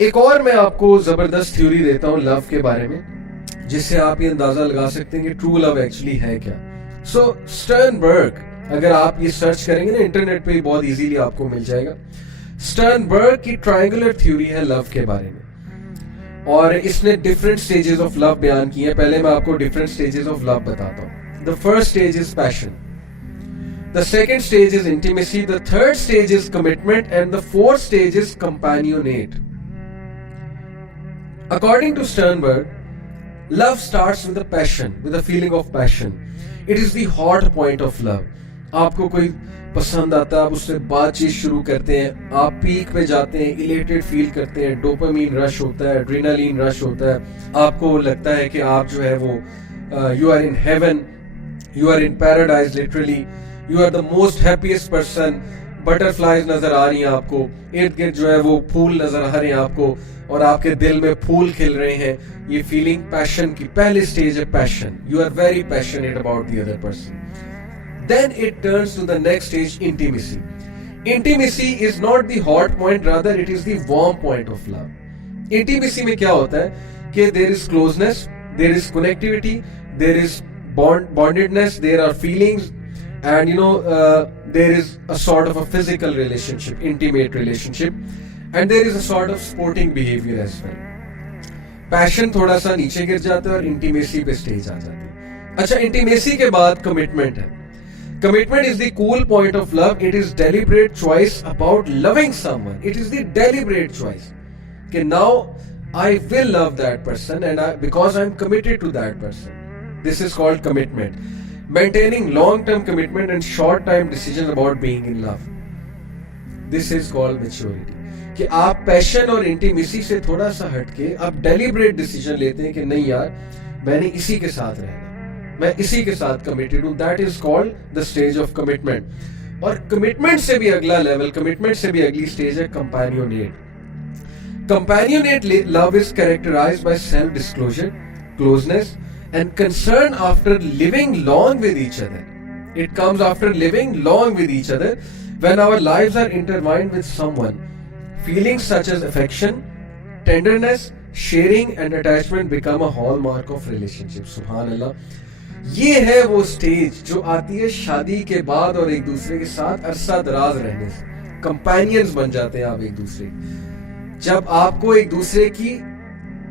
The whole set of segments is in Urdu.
ایک اور میں آپ کو زبردست تھیوری دیتا ہوں لو کے بارے میں، جس سے آپ یہ اندازہ لگا سکتے ہیں کہ ٹرو لو ایکچولی ہے کیا. سو اسٹرنبرگ، اگر آپ یہ سرچ کریں گے نا انٹرنیٹ پہ بہت ایزیلی آپ کو مل جائے گا. اسٹرنبرگ کی ٹرائنگولر تھیوری ہے لو کے بارے میں، اور اس نے ڈفرنٹ سٹیجز آف لو بیان کی ہیں. پہلے میں آپ کو ڈفرنٹ سٹیجز آف لو بتاتا ہوں. The first stage is passion. The second stage is intimacy. The third stage is commitment. And the fourth stage is companionate. According to Sternberg, love starts with a passion, with a feeling of passion. It is the hot point of love. آپ کو کوئی پسند آتا ہے، آپ اس سے بات چیت شروع کرتے ہیں، آپ پیک پہ جاتے ہیں، ایلیٹڈ فیل کرتے ہیں، ڈوپامین رش ہوتا ہے، ایڈرینالین رش ہوتا ہے، آپ کو لگتا ہے کہ آپ جو ہے وہ you are in heaven, you are in paradise literally, you are the most happiest person. بٹرفلائز نظر آ رہی ہیں آپ کو، ارد گرد جو ہے وہ پھول نظر آ رہے ہیں آپ کو، اور آپ کے دل میں پھول کھل رہے ہیں. یہ فیلنگ پیشن کی پہلی سٹیج ہے، پیشن. you are very passionate about the other person. Then it turns to the next stage, intimacy. Intimacy is not the hot point, rather it is the warm point of love. Intimacy میں کیا ہوتا ہے کہ there is closeness, there is connectivity, there is bondedness, there are feelings, and there is a sort of a physical relationship, intimate relationship, and there is a sort of sporting behavior as well. Passion تھوڑا سا نیچے گر جاتا ہے اور intimacy پہ stage آ جاتی ہے. اچھا، intimacy کے بعد commitment ہے. Commitment is the cool point of love. It is deliberate choice about loving someone. It is the deliberate choice کہ now I will love that person and because I'm committed to that person. This is called commitment. Maintaining long-term commitment and short-term decision about being in love. This is called maturity. کہ آپ پیشن اور انٹیمیسی سے تھوڑا سا ہٹ کے آپ ڈیلیبریٹ ڈیسیجن لیتے ہیں کہ نہیں یار، میں نے اسی کے ساتھ رہنا، میں اسی کے ساتھ کمیٹڈ ہوں. That is called the stage of commitment. اور کمٹمنٹ سے بھی اگلا لیول، کمٹمنٹ سے بھی اگلی اسٹیج ہے companionate. Companionate love is characterized by self disclosure, closeness and concern after living long with each other. It comes after living long with each other, when our lives are intertwined with someone. Feelings such as affection, tenderness, sharing and attachment become a hallmark of relationship. سبحان اللہ. یہ ہے وہ سٹیج جو آتی ہے شادی کے بعد اور ایک دوسرے کے ساتھ عرصہ دراز رہنے سے. کمپینینز بن جاتے ہیں آپ ایک دوسرے کے، جب آپ کو ایک دوسرے کی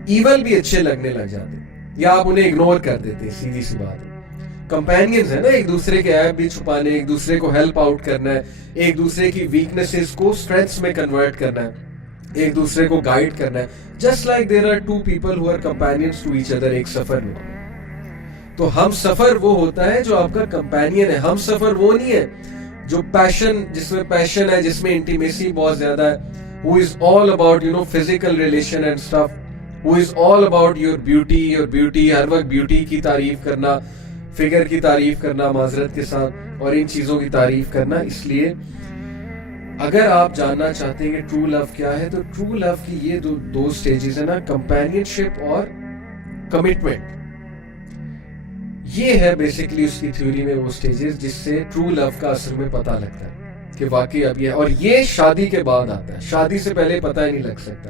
ایول بھی اچھے لگنے لگ جاتے ہیں یا آپ انہیں اگنور کر دیتے ہیں. سیدھی سی بات ہے، کمپینینز ہے نا، ایک دوسرے کے عیب بھی چھپانے، ایک دوسرے کو ہیلپ آؤٹ کرنا ہے، ایک دوسرے کی ویکنیسز کو اسٹرینتھس میں کنورٹ کرنا ہے، ایک دوسرے کو گائیڈ کرنا ہے. Just like there are two people who are companions to each other ایک سفر میں. تو ہم سفر وہ ہوتا ہے جو آپ کا کمپینین ہے. ہم سفر وہ نہیں ہے جو پیشن، جس میں پیشن ہے، جس میں انٹیمیسی بہت زیادہ ہے. who is all about physical relation and stuff, who is all about your beauty, ہر وقت بیوٹی کی تعریف کرنا، فگر کی تعریف کرنا معذرت کے ساتھ، اور ان چیزوں کی تعریف کرنا. اس لیے اگر آپ جاننا چاہتے ہیں کہ ٹرو لو کیا ہے، تو ٹرو لو کی یہ دو سٹیجز ہیں نا، کمپینین شپ اور کمٹمنٹ. یہ ہے بیسکلی اس کی تھیوری میں وہ سٹیجز جس سے ٹرو لو کا اصل میں پتہ لگتا ہے کہ واقعی اب یہ، اور یہ شادی کے بعد آتا ہے، شادی سے پہلے پتہ ہی نہیں لگ سکتا.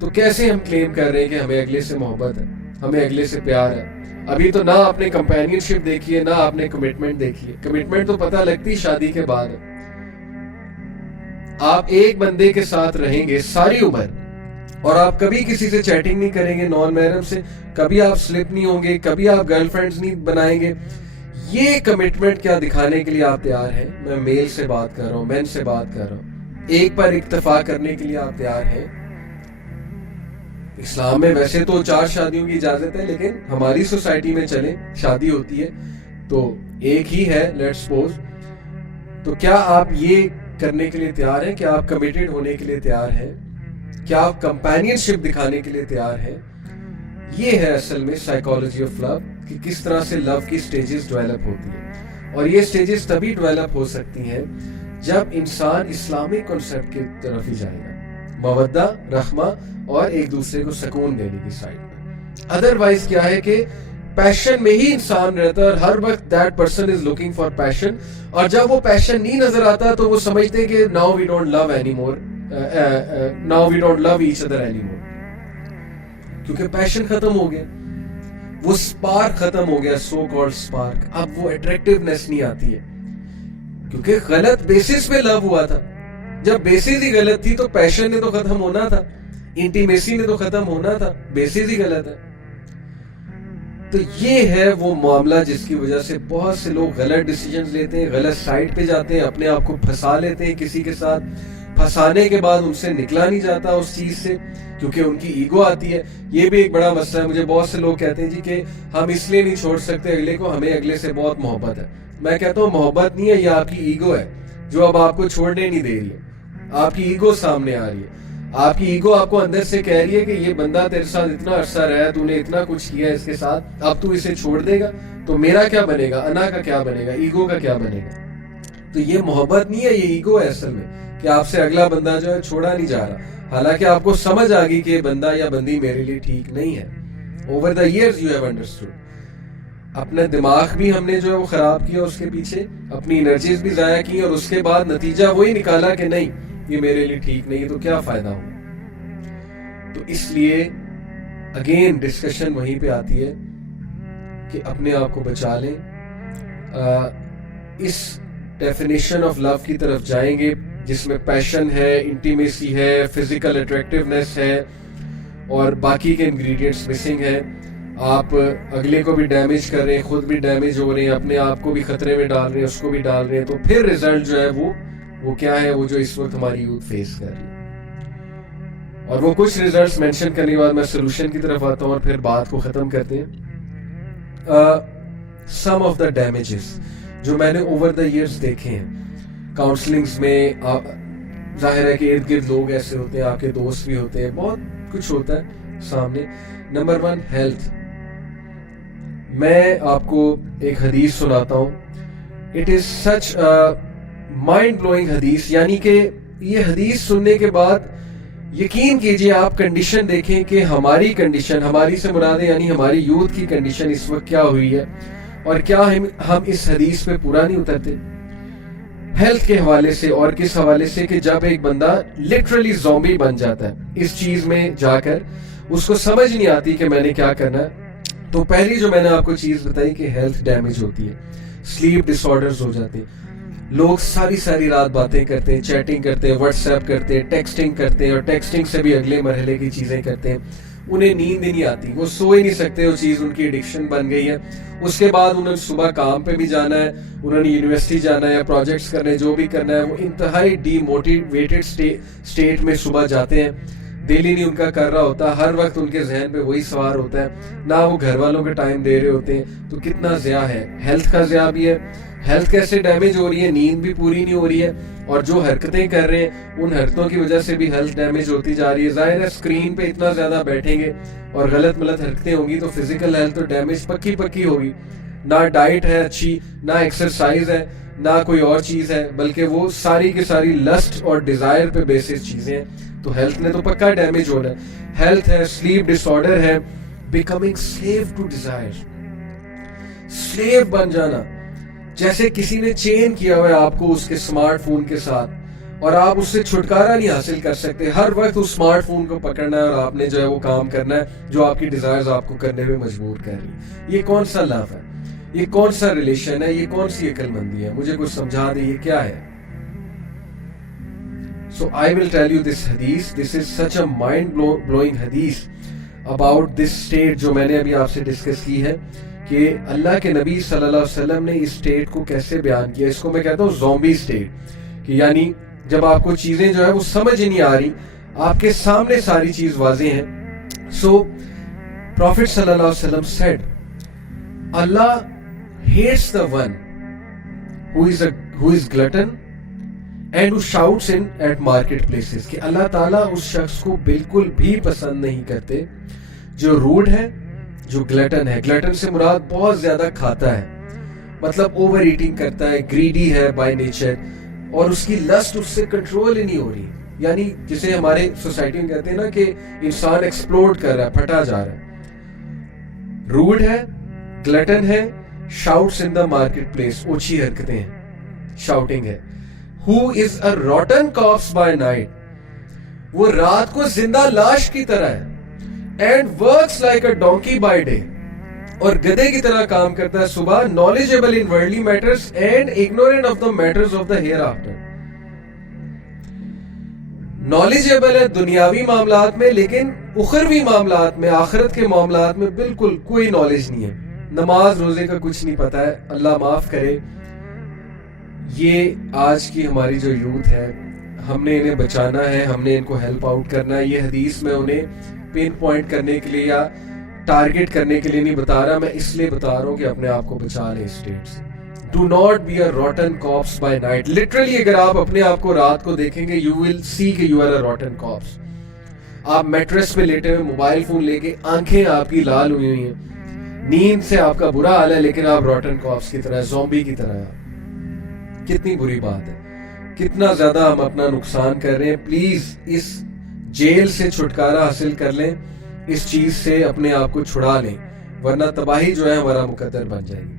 تو کیسے ہم کلیم کر رہے ہیں کہ ہمیں اگلے سے محبت ہے، ہمیں اگلے سے پیار ہے؟ ابھی تو نہ آپ نے کمپینین شپ دیکھی ہے، نہ آپ نے کمٹمنٹ دیکھی ہے. کمٹمنٹ تو پتہ لگتی شادی کے بعد ہے. آپ ایک بندے کے ساتھ رہیں گے ساری عمر، اور آپ کبھی کسی سے چیٹنگ نہیں کریں گے نان محرم سے، کبھی آپ سلپ نہیں ہوں گے، کبھی آپ گرل فرینڈز نہیں بنائیں گے. یہ کمٹمنٹ کیا دکھانے کے لیے آپ تیار ہیں؟ میں میل سے بات کر رہا ہوں، مین سے بات کر رہا ہوں. ایک پر اکتفا کرنے کے لیے آپ تیار ہیں؟ اسلام میں ویسے تو 4 شادیوں کی اجازت ہے، لیکن ہماری سوسائٹی میں چلیں شادی ہوتی ہے تو ایک ہی ہے، لیٹس سپوز. تو کیا آپ یہ کرنے کے لیے تیار ہیں؟ کیا آپ کمیٹڈ ہونے کے لیے تیار ہیں؟ کیا آپ کمپینین شپ دکھانے کے لیے تیار ہیں؟ یہ ہے اصل میں سائیکالوجی آف لو، کہ کس طرح سے لو کی سٹیجز ڈیولپ ہوتی ہیں. اور یہ سٹیجز تبھی ڈیولپ ہو سکتی ہیں جب انسان اسلامک کنسیپٹ کی طرف ہی جائے گا، مودہ، رحمہ اور ایک دوسرے کو سکون دینے کی سائڈ میں. ادروائز کیا ہے کہ پیشن میں ہی انسان رہتا ہے، اور ہر وقت that person is looking for passion, اور جب وہ پیشن نہیں نظر آتا تو وہ سمجھتے ہیں کہ now we don't love any more now we don't love each other anymore. کیونکہ پیشن ختم ہو گیا, وہ سپارک ختم ہو گیا, سو کالڈ سپارک. اب وہ اٹریکٹیونیس نہیں آتی ہے, کیونکہ غلط بیسس پہ لو ہوا تھا. جب بیسس ہی غلط تھی تو پیشن نے تو ختم ہونا تھا, انٹیمیسی نے تو ختم ہونا تھا, بیسس ہی غلط ہے. تو یہ ہے وہ معاملہ جس کی وجہ سے بہت سے لوگ غلط ڈیسیجنز لیتے ہیں, غلط سائٹ پہ جاتے ہیں, اپنے آپ کو پھنسا لیتے ہیں کسی کے ساتھ. پھنسانے کے بعد ان سے نکلا نہیں جاتا اس چیز سے, کیونکہ ان کی ایگو آتی ہے. یہ بھی ایک بڑا مسئلہ ہے. مجھے بہت سے لوگ کہتے ہیں جی کہ ہم اس لیے نہیں چھوڑ سکتے اگلے کو, ہمیں اگلے سے بہت محبت ہے. میں کہتا ہوں محبت نہیں ہے, یہ آپ کی ایگو ہے جو اب آپ کو چھوڑنے نہیں دے رہی ہے. آپ کی ایگو سامنے آ رہی ہے. آپ کی ایگو آپ کو اندر سے کہہ رہی ہے کہ یہ بندہ تیرے ساتھ اتنا عرصہ رہا, تو نے اتنا کچھ کیا ہے اس کے ساتھ, اب تو اسے چھوڑ دے گا تو میرا کیا بنے گا, انا کا کیا بنے گا, ایگو کا کیا بنے گا. تو یہ محبت نہیں ہے, یہ ایگو ہے اصل میں, کہ آپ سے اگلا بندہ جو ہے چھوڑا نہیں جا رہا, حالانکہ آپ کو سمجھ آ گئی کہ یہ بندہ یا بندی میرے لیے ٹھیک نہیں ہے. Over the years you have understood. اپنا دماغ بھی ہم نے جو ہے وہ خراب کیا اس کے پیچھے, اپنی انرجیز بھی ضائع کی, اور اس کے بعد نتیجہ وہی نکالا کہ نہیں یہ میرے لیے ٹھیک نہیں ہے, تو کیا فائدہ ہو. تو اس لیے اگین ڈسکشن وہیں پہ آتی ہے کہ اپنے آپ کو بچا لیں. اس ڈیفینیشن آف لو کی طرف جائیں گے جس میں پیشن ہے, انٹیمیسی ہے, فزیکل اٹریکٹیونیس ہے, اور باقی کے انگریڈینٹس مسنگ ہیں. آپ اگلے کو بھی ڈیمیج کر رہے ہیں, خود بھی ڈیمیج ہو رہے ہیں, اپنے آپ کو بھی خطرے میں ڈال رہے ہیں, اس کو بھی ڈال رہے ہیں. تو پھر ریزلٹ جو ہے وہ کیا ہے, وہ جو اس وقت ہماری یوتھ فیس کر رہی ہے. اور وہ کچھ ریزلٹس مینشن کرنے کے بعد میں سولوشن کی طرف آتا ہوں اور پھر بات کو ختم کرتے ہیں. سم آف دا ڈیمیجز جو میں نے اوور دا ایئرس دیکھے ہیں کاؤنسلنگز میں, ظاہر ہے کہ ارد گرد لوگ ایسے ہوتے ہیں, آپ کے دوست بھی ہوتے ہیں, بہت کچھ ہوتا ہے سامنے. Number 1 health. میں آپ کو ایک حدیث سناتا ہوں. It is such mind blowing حدیث, یعنی کہ یہ حدیث سننے کے بعد یقین کیجئے آپ کنڈیشن دیکھیں کہ ہماری کنڈیشن, ہماری سے مراد ہے یعنی ہماری یوتھ کی کنڈیشن اس وقت کیا ہوئی ہے, اور کیا ہم اس حدیث پہ پورا نہیں اترتے ہیلتھ کے حوالے سے. اور کس حوالے سے کہ جب ایک بندہ لٹرلی زومبی بن جاتا ہے اس چیز میں جا کر, اس کو سمجھ نہیں آتی کہ میں نے کیا کرنا ہے. تو پہلی جو میں نے آپ کو چیز بتائی کہ ہیلتھ ڈیمیج ہوتی ہے, سلیپ ڈس آرڈرز ہو جاتے ہیں. لوگ ساری رات باتیں کرتے ہیں, چیٹنگ کرتے ہیں, واٹس ایپ کرتے ہیں, ٹیکسٹنگ کرتے ہیں, اور ٹیکسٹنگ سے بھی اگلے مرحلے کی چیزیں کرتے ہیں. انہیں نیند ہی نہیں آتی, وہ سو ہی نہیں سکتے, وہ چیز ان کی ایڈکشن بن گئی ہے. اس کے بعد انہوں نے صبح کام پہ بھی جانا ہے, انہوں نے یونیورسٹی جانا ہے, پروجیکٹس کرنے, جو بھی کرنا ہے, وہ انتہائی ڈی موٹیویٹڈ اسٹیٹ میں صبح جاتے ہیں. دل ہی نہیں ان کا کر رہا ہوتا, ہر وقت ان کے ذہن پہ وہی سوار ہوتا ہے, نہ وہ گھر والوں کے ٹائم دے رہے ہوتے ہیں. تو کتنا ضیاع ہے, ہیلتھ کا ضیاع بھی ہے. ہیلتھ کیسے ڈیمیج ہو رہی ہے, نیند بھی پوری نہیں ہو رہی ہے, اور جو حرکتیں کر رہے ہیں ان حرکتوں کی وجہ سے بھی ہیلتھ ڈیمیج ہوتی جا رہی ہے. ظاہر ہے اسکرین پہ اتنا زیادہ بیٹھیں گے اور غلط حرکتیں ہوں گی تو فزیکل ہیلتھ تو ڈیمیج پکی ہوگی. نہ ڈائٹ ہے اچھی, نہ ایکسرسائز ہے, نہ کوئی اور چیز ہے, بلکہ وہ ساری کی ساری لسٹ اور ڈیزائر پہ بیسس چیزیں ہیں. تو ہیلتھ نے تو پکا ڈیمیج ہو رہا ہے. ہیلتھ ہے, سلیپ ڈس آرڈر ہے, becoming slave to desire, slave بن جانا. جیسے کسی نے چین کیا ہوا ہے آپ کو اس کے اسمارٹ فون کے ساتھ, اور آپ اس سے چھٹکارا نہیں حاصل کر سکتے. ہر وقت اس اسمارٹ فون کو پکڑنا ہے اور آپ نے جو ہے وہ کام کرنا ہے جو آپ کی ڈیزائرز آپ کو کرنے میں مجبور کر رہی ہے. یہ کون سا لو ہے, یہ کون سا ریلیشن ہے, یہ کون سی عقل مندی ہے؟ مجھے کچھ سمجھا دے یہ کیا ہے. So I will tell you this hadith. This is such a mind-blowing hadith about this state جو میں نے ابھی آپ سے ڈسکس کی ہے کہ اللہ کے نبی صلی اللہ علیہ وسلم نے اس سٹیٹ کو کیسے بیان کیا. اس کو میں کہتا ہوں زومبی سٹیٹ, کہ یعنی جب آپ کو چیزیں جو ہے وہ سمجھ ہی نہیں آ رہی, آپ کے سامنے ساری چیز واضح ہیں. So Prophet صلی اللہ علیہ وسلم said Allah hates the one who is glutton and who shouts in at market places. کہ اللہ تعالیٰ اس شخص کو بالکل بھی پسند نہیں کرتے جو روڈ ہے, جو گلٹن ہے. گلٹن سے مراد بہت زیادہ کھاتا ہے, مطلب اوور ایٹنگ کرتا ہے, گریڈی ہے بائی نیچر, اور اس کی لسٹ اس سے کنٹرول ہی نہیں ہو رہی. یعنی جسے ہمارے سوسائٹی میں کہتے ہیں نا کہ انسان ایکسپلوڈ کر رہا ہے, پھٹا جا رہا ہے. روڈ ہے, گلٹن ہے, شاؤٹس ان دا مارکیٹ پلیس, اوچھی حرکتیں ہیں, شاؤٹنگ ہے. Who is a rotten corpse by night. وہ رات کو زندہ لاش کی طرح ہے. And works like a donkey by day, اور گدھے کی طرح کام کرتا ہے صبح. knowledgeable in worldly matters and ignorant of the matters of the hereafter. knowledgeable ہے دنیاوی معاملات میں, لیکن اخروی معاملات میں, آخرت کے معاملات میں بالکل کوئی نالج نہیں ہے. نماز روزے کا کچھ نہیں پتا ہے. اللہ معاف کرے. یہ آج کی ہماری جو یوتھ ہے, ہم نے انہیں بچانا ہے, ہم نے ان کو ہیلپ آؤٹ کرنا ہے. یہ حدیث میں انہیں پن پوائنٹ کرنے کے لیے یا ٹارگٹ کرنے کے لیے نہیں بتا رہا, میں اس لیے بتا رہا ہوں کہ اپنے آپ کو بچا لیں اسٹیٹ سے. Do not be a rotten corpse by night. Literally اگر آپ اپنے آپ کو رات کو دیکھیں گے, you will see کہ you are a rotten corpse. آپ میٹریس پہ لیٹے ہوئے, موبائل فون لے کے, آنکھیں آپ کی لال ہوئی ہوئی ہیں, نیند سے آپ کا برا حال ہے, لیکن آپ rotten corpse کی طرح, زومبی کی طرح. کتنی بری بات ہے, کتنا زیادہ ہم اپنا نقصان کر رہے ہیں. پلیز اس جیل سے چھٹکارا حاصل کر لیں, اس چیز سے اپنے آپ کو چھڑا لیں, ورنہ تباہی جو ہے ہمارا مقدر بن جائے گی.